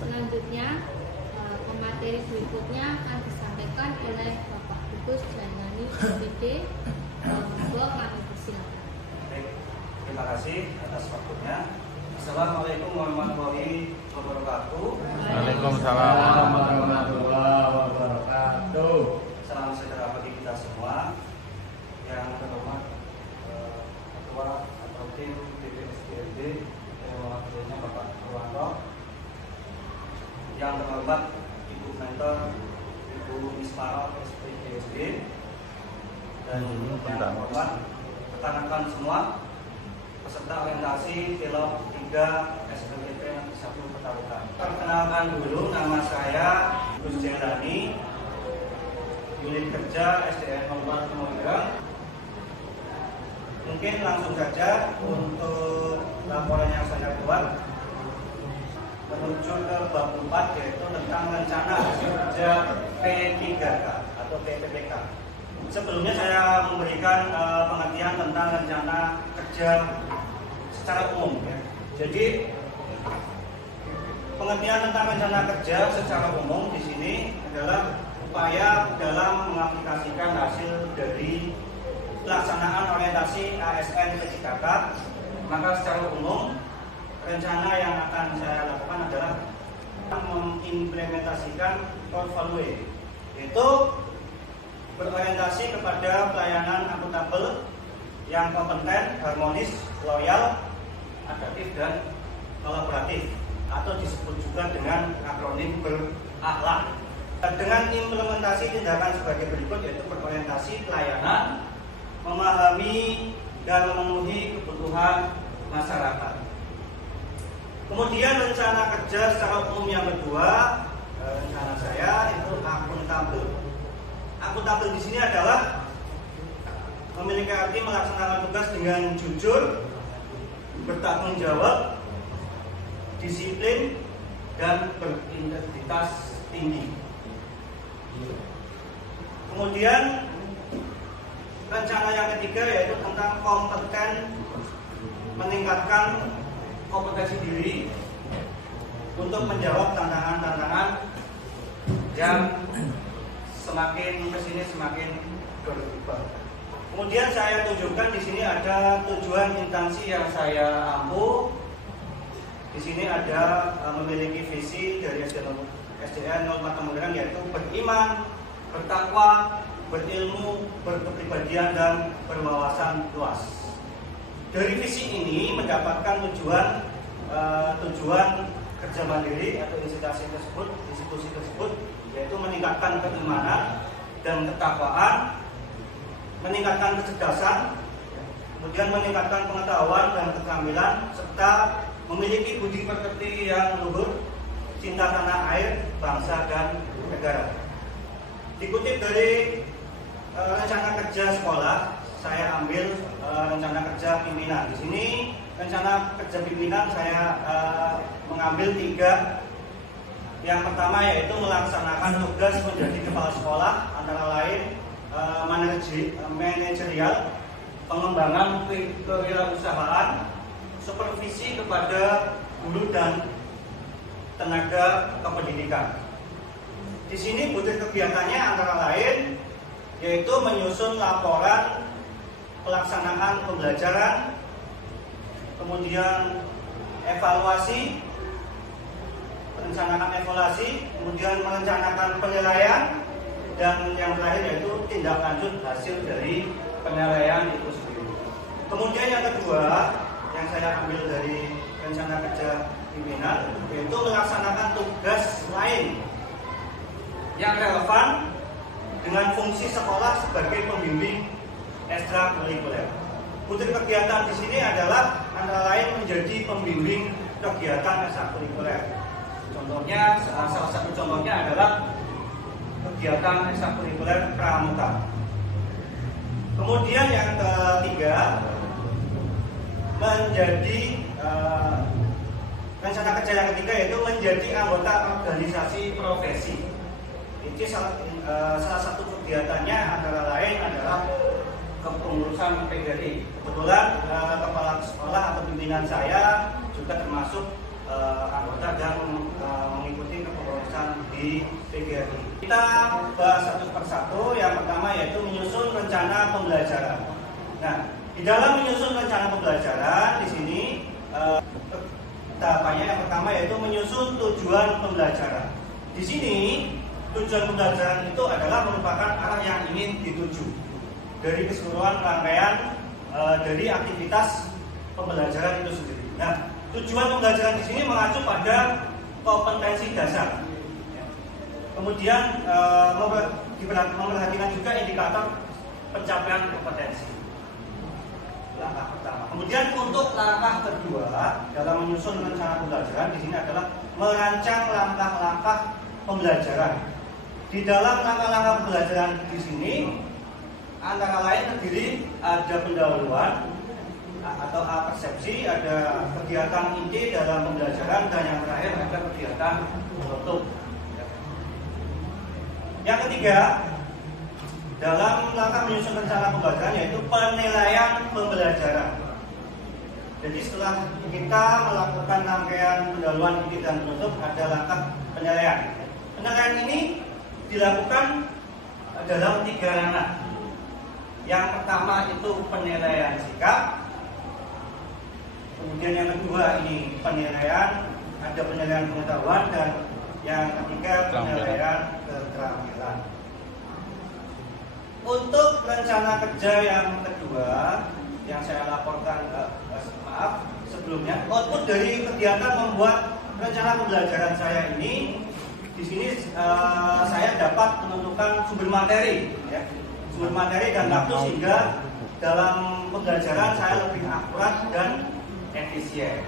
selanjutnya materi berikutnya akan disampaikan oleh Bapak Dubes Jainani SPD. Kami persilakan. Baik, terima kasih atas waktunya. Assalamualaikum warahmatullahi wabarakatuh. Waalaikumsalam warahmatullahi wabarakatuh. Salam sejahtera bagi kita semua. Yang terhormat Ketua atau tim BPSDRD yang mewakilinya Bapak Purwanto. Yang terhormat Ibu Mentor Ibu Mismaro SPDSD dan yang terhormat rekan-rekan semua peserta orientasi Pilot 3 SPDP Negeri 1 Petalika. Perkenalkan dulu, nama saya Gus Jainani, unit kerja SDN 04 Temuireng. Mungkin langsung saja untuk laporan yang saya buat menuju ke bab 4, yaitu tentang rencana hasil kerja P3K atau PPPK. Sebelumnya saya memberikan pengertian tentang rencana kerja secara umum ya. Jadi pengertian tentang rencana kerja secara umum di sini adalah upaya dalam mengaplikasikan hasil dari pelaksanaan orientasi ASN P3K. Maka secara umum rencana yang akan saya lakukan adalah mengimplementasikan core value, yaitu berorientasi kepada pelayanan akuntabel yang kompeten, harmonis, loyal, adaptif, dan kolaboratif, atau disebut juga dengan akronim berakhlak. Dengan implementasi tindakan sebagai berikut, yaitu berorientasi pelayanan, memahami dan memenuhi kebutuhan masyarakat. Kemudian rencana kerja secara umum yang kedua, rencana saya itu akuntabel. Akuntabel di sini adalah memiliki arti melaksanakan tugas dengan jujur, bertanggung jawab, disiplin, dan berintegritas tinggi. Kemudian rencana yang ketiga yaitu tentang kompeten, meningkatkan kompetensi diri untuk menjawab tantangan-tantangan yang semakin kesini semakin berubah. Kemudian saya tunjukkan di sini ada tujuan instansi yang saya ampu. Di sini ada memiliki visi dari SDN 04 Temuireng, yaitu beriman, bertakwa, berilmu, berkepribadian, dan berwawasan luas. Dari visi ini mendapatkan tujuan kerja mandiri atau institusi tersebut, yaitu meningkatkan keimanan dan ketakwaan, meningkatkan kecerdasan, kemudian meningkatkan pengetahuan dan keterampilan, serta memiliki budi pekerti yang luhur, cinta tanah air, bangsa, dan negara. Dikutip dari rencana kerja sekolah, saya ambil rencana kerja pimpinan. Di sini rencana kerja pimpinan saya mengambil 3. Yang pertama yaitu melaksanakan tugas menjadi kepala sekolah, antara lain manajerial, pengembangan kewirausahaan, supervisi kepada guru dan tenaga kependidikan. Di sini butir kegiatannya antara lain yaitu menyusun laporan pelaksanaan pembelajaran, kemudian evaluasi, kemudian merencanakan penilaian, dan yang terakhir yaitu tindak lanjut hasil dari penilaian itu sendiri. Kemudian yang kedua yang saya ambil dari rencana kerja pimpinan yaitu melaksanakan tugas lain yang relevan dengan fungsi sekolah sebagai pembimbing ekstrakurikuler. Butir kegiatan di sini adalah antara lain menjadi pembimbing kegiatan ekstrakurikuler. Contohnya, salah satu contohnya adalah kegiatan ekstrakurikuler pramuka. Kemudian yang ketiga, menjadi rencana kerja yang ketiga yaitu menjadi anggota organisasi profesi. Ini salah satu kegiatannya antara lain adalah kepengurusan PGRI. Kebetulan kepala sekolah atau pimpinan saya juga termasuk anggota dan mengikuti di PGRI. Kita bahas satu persatu. Yang pertama yaitu menyusun rencana pembelajaran. Nah, di dalam menyusun rencana pembelajaran di sini tahapannya yang pertama yaitu menyusun tujuan pembelajaran. Di sini tujuan pembelajaran itu adalah merupakan arah yang ingin dituju dari keseluruhan rangkaian dari aktivitas pembelajaran itu sendiri. Nah, tujuan pembelajaran di sini mengacu pada kompetensi dasar. Kemudian memperhatikan juga indikator pencapaian kompetensi. Langkah pertama. Kemudian untuk langkah kedua dalam menyusun rencana pembelajaran di sini adalah merancang langkah-langkah pembelajaran. Di dalam langkah-langkah pembelajaran di sini antara lain terdiri ada pendahuluan atau persepsi, ada kegiatan inti dalam pembelajaran, dan yang terakhir ada kegiatan penutup. Yang ketiga, dalam langkah menyusun rencana pembelajaran yaitu penilaian pembelajaran. Jadi setelah kita melakukan rangkaian pendahuluan, inti, dan penutup, ada langkah penilaian. Penilaian ini dilakukan dalam 3 ranah. Yang pertama itu penilaian sikap. Kemudian yang kedua ini penilaian, ada penilaian pengetahuan, dan yang ketiga penilaian keterampilan. Untuk rencana kerja yang kedua yang saya laporkan, sebelumnya, output dari kegiatan membuat rencana pembelajaran saya ini, di sini saya dapat menentukan sumber materi, ya, sumber materi dan waktu sehingga dalam pembelajaran saya lebih akurat dan efisien.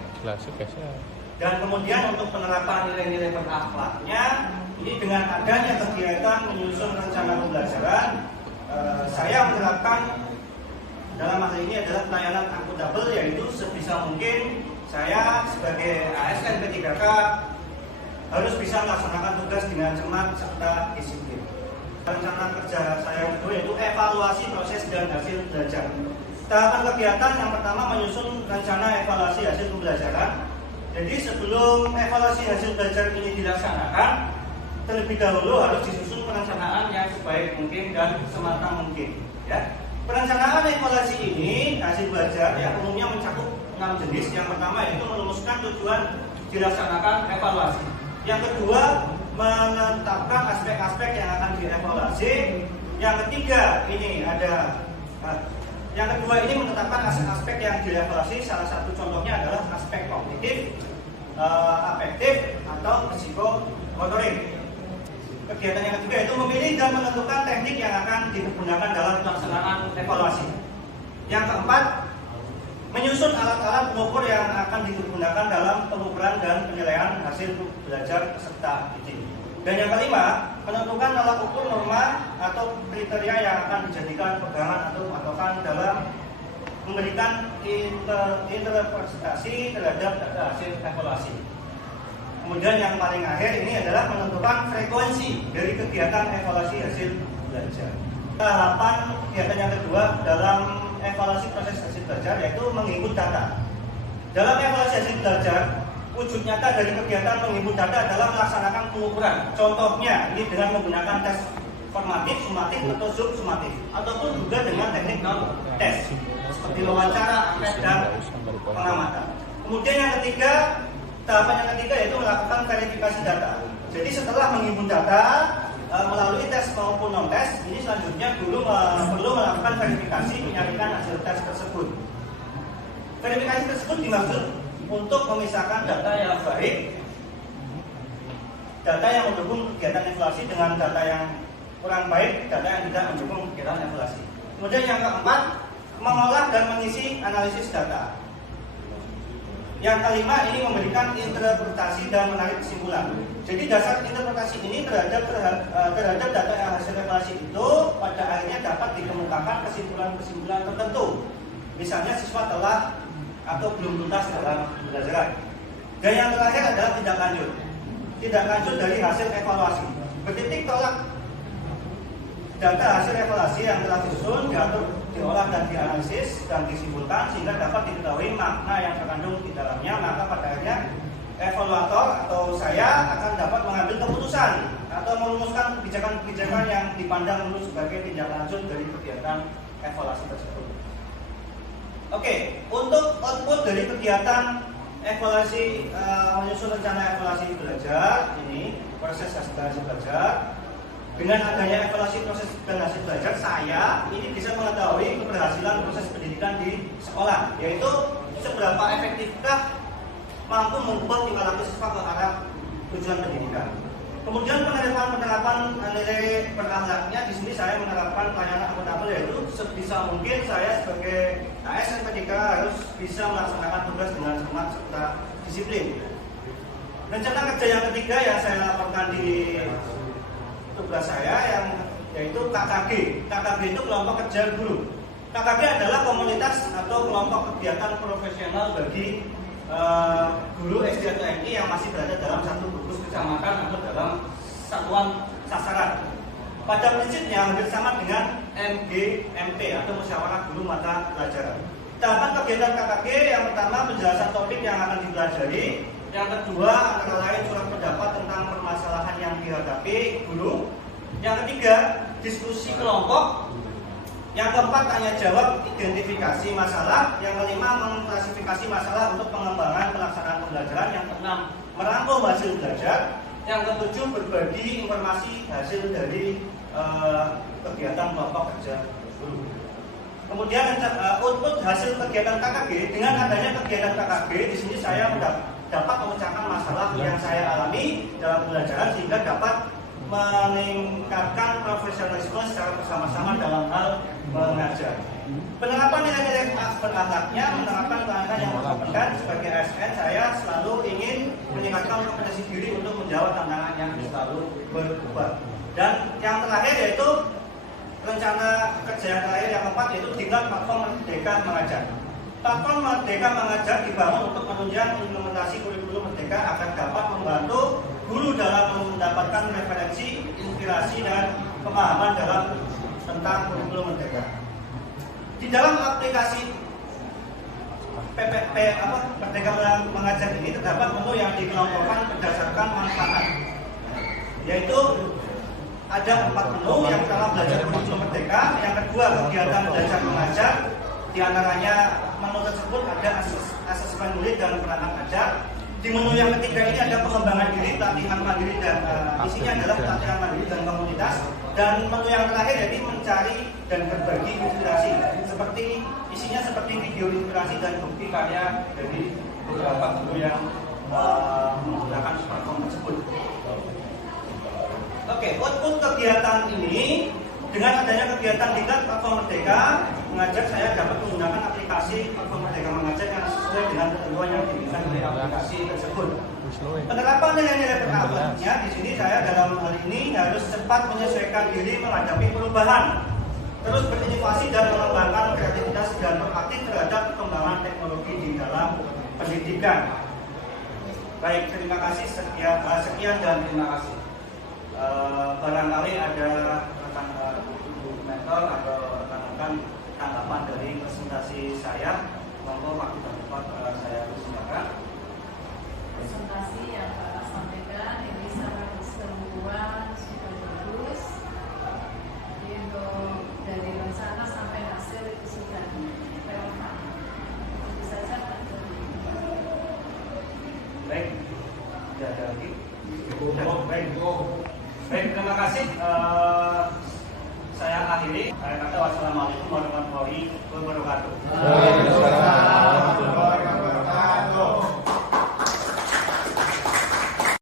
Dan kemudian untuk penerapan nilai-nilai berakhlaknya, ini dengan adanya kegiatan menyusun rencana pembelajaran, saya menerapkan dalam hal ini adalah pelayanan akuntabel, yaitu sebisa mungkin saya sebagai ASN P3K harus bisa melaksanakan tugas dengan cermat serta disiplin. Rencana kerja saya itu yaitu evaluasi proses dan hasil belajar. Tahapan kegiatan yang pertama menyusun rencana evaluasi hasil pembelajaran. Jadi sebelum evaluasi hasil belajar ini dilaksanakan, terlebih dahulu harus disusun perencanaan yang sebaik mungkin dan sematang mungkin. Ya. Perencanaan evaluasi ini hasil belajar yang umumnya mencakup 6 jenis. Yang pertama yaitu merumuskan tujuan dilaksanakan evaluasi. Yang kedua, menetapkan aspek-aspek yang akan dievaluasi. Yang ketiga ini yang kedua ini menetapkan aspek-aspek yang dievaluasi. Salah satu contohnya adalah aspek kognitif, afektif, atau psikomotorik. Kegiatan yang ketiga itu memilih dan menentukan teknik yang akan digunakan dalam pelaksanaan evaluasi. Yang keempat, menyusun alat-alat pengukur yang akan digunakan dalam pengukuran dan penilaian hasil belajar peserta didik. Dan yang kelima, menentukan alat ukur norma atau kriteria yang akan dijadikan pegangan atau patokan dalam memberikan interpretasi terhadap data hasil evaluasi. Kemudian yang paling akhir ini adalah menentukan frekuensi dari kegiatan evaluasi hasil belajar. Tahapan kegiatan yang kedua dalam evaluasi proses hasil belajar yaitu menginput data. Dalam evaluasi hasil belajar, wujud nyata dari kegiatan menginput data adalah melaksanakan pengukuran. Contohnya ini dengan menggunakan tes formatif, sumatif, atau subsumatif, ataupun juga dengan teknik non-tes seperti wawancara, angket, dan pengamatan. Kemudian yang ketiga, tahapan yang ketiga yaitu melakukan verifikasi data. Jadi setelah menginput data melalui tes maupun non-tes, ini selanjutnya perlu melakukan verifikasi menyaringkan hasil tes tersebut. Verifikasi tersebut dimaksud untuk memisahkan data yang baik, data yang mendukung kegiatan evaluasi dengan data yang kurang baik, data yang tidak mendukung kegiatan evaluasi. Kemudian yang keempat, mengolah dan mengisi analisis data. Yang kelima ini memberikan interpretasi dan menarik kesimpulan. Jadi dasar interpretasi ini terhadap data yang hasil evaluasi itu pada akhirnya dapat dikemukakan kesimpulan-kesimpulan tertentu. Misalnya siswa telah atau belum tuntas dalam pembelajaran. Dan yang terakhir adalah tindak lanjut. Tindak lanjut dari hasil evaluasi. Bertitik tolak data hasil evaluasi yang telah disusun, diatur, diolah dan dianalisis dan disimpulkan sehingga dapat diketahui makna yang terkandung di dalamnya. Maka pada akhirnya evaluator atau saya akan dapat mengambil keputusan atau merumuskan kebijakan-kebijakan yang dipandang lulus sebagai tindak lanjut dari kegiatan evaluasi tersebut. Oke, untuk output dari kegiatan evaluasi menyusun rencana evaluasi belajar ini proses hasil belajar. Dengan adanya evaluasi proses dan hasil belajar, saya ini bisa mengetahui keberhasilan proses pendidikan di sekolah, yaitu seberapa efektifkah mampu mengubah tingkah laku siswa ke arah tujuan pendidikan. Kemudian penerapan nilai berakhlaknya di sini saya menerapkan pelayanan akuntabel, yaitu sebisa mungkin saya sebagai ASN P3 harus bisa melaksanakan tugas dengan semangat serta disiplin. Rencana kerja yang ketiga yang saya laporkan di tugas saya yaitu KKG. KKG itu kelompok kerja guru. KKG adalah komunitas atau kelompok kegiatan profesional bagi guru SD atau MI yang masih berada dalam satu gugus kecamatan atau dalam satuan sasaran. Pada prinsipnya hampir sama dengan MGMP atau musyawarah guru mata pelajaran. Tahapan kegiatan KKG yang pertama penjelasan topik yang akan dipelajari, yang kedua antara lain surat pendapat tentang permasalahan yang dihadapi guru, yang ketiga diskusi kelompok, yang keempat tanya jawab identifikasi masalah, yang kelima mengklasifikasi masalah untuk pengembangan pelaksanaan pembelajaran, yang keenam merangkum hasil belajar, yang ketujuh berbagi informasi hasil dari kegiatan kelompok kerja guru. Kemudian output hasil kegiatan KKG, dengan adanya kegiatan KKG di sini saya dapat memecahkan masalah yang saya alami dalam pembelajaran sehingga dapat meningkatkan profesionalisme secara bersama-sama dalam hal mengajar. Penerapan nilai-nilai berakhlaknya, menerapkan pelayanan yang berkompeten sebagai ASN, saya selalu ingin meningkatkan kompetensi diri untuk menjawab tantangan yang selalu berubah. Dan yang terakhir yaitu rencana kerja yang terakhir yang keempat yaitu tingkat platform Merdeka Mengajar. Platform Merdeka Mengajar dibangun untuk menunjang implementasi kurikulum Merdeka agar dapat membantu guru dalam mendapatkan referensi, inspirasi dan pemahaman tentang kurikulum Merdeka. Di dalam aplikasi Merdeka Mengajar ini terdapat menu yang dikelompokkan berdasarkan manfaat, yaitu ada 4 menu. Yang pertama belajar kurikulum Merdeka, yang kedua kegiatan belajar mengajar, di antaranya menu tersebut ada asesmen murid dan perangkat ajar. Di menu yang ketiga ini ada pengembangan diri, pelatihan mandiri dan isinya adalah pelatihan mandiri dan komunitas. Dan menu yang terakhir jadi mencari dan berbagi inspirasi, isinya seperti video inspirasi dan bukti karya dari beberapa guru yang menggunakan platform tersebut. Oke, output kegiatan ini dengan adanya kegiatan tingkat platform Merdeka Mengajar, saya dapat menggunakan aplikasi platform Merdeka Mengajar yang sesuai dengan ketentuan yang diberikan oleh aplikasi tersebut. Penerapan nilai-nilai berakhlaknya di sini saya dalam hal ini harus cepat menyesuaikan diri menghadapi perubahan, terus berinovasi dan mengembangkan kreativitas dan proaktif terhadap perkembangan teknologi di dalam pendidikan. Baik, terima kasih, sekian dan terima kasih. Barangkali ada rekan mentor atau rekan-rekan tanggapan dari presentasi saya, monggo waktu dan tempat saya persilakan. Presentasi yang Bapak sampaikan ini secara keseluruhan sudah bagus. Jadi untuk dari rencana sampai hasil itu sudah relevan. Tentu saja Pak. Baik, tidak ada lagi. Baik, terima kasih. Saya akhiri. Saya kata wassalamualaikum warahmatullahi wabarakatuh.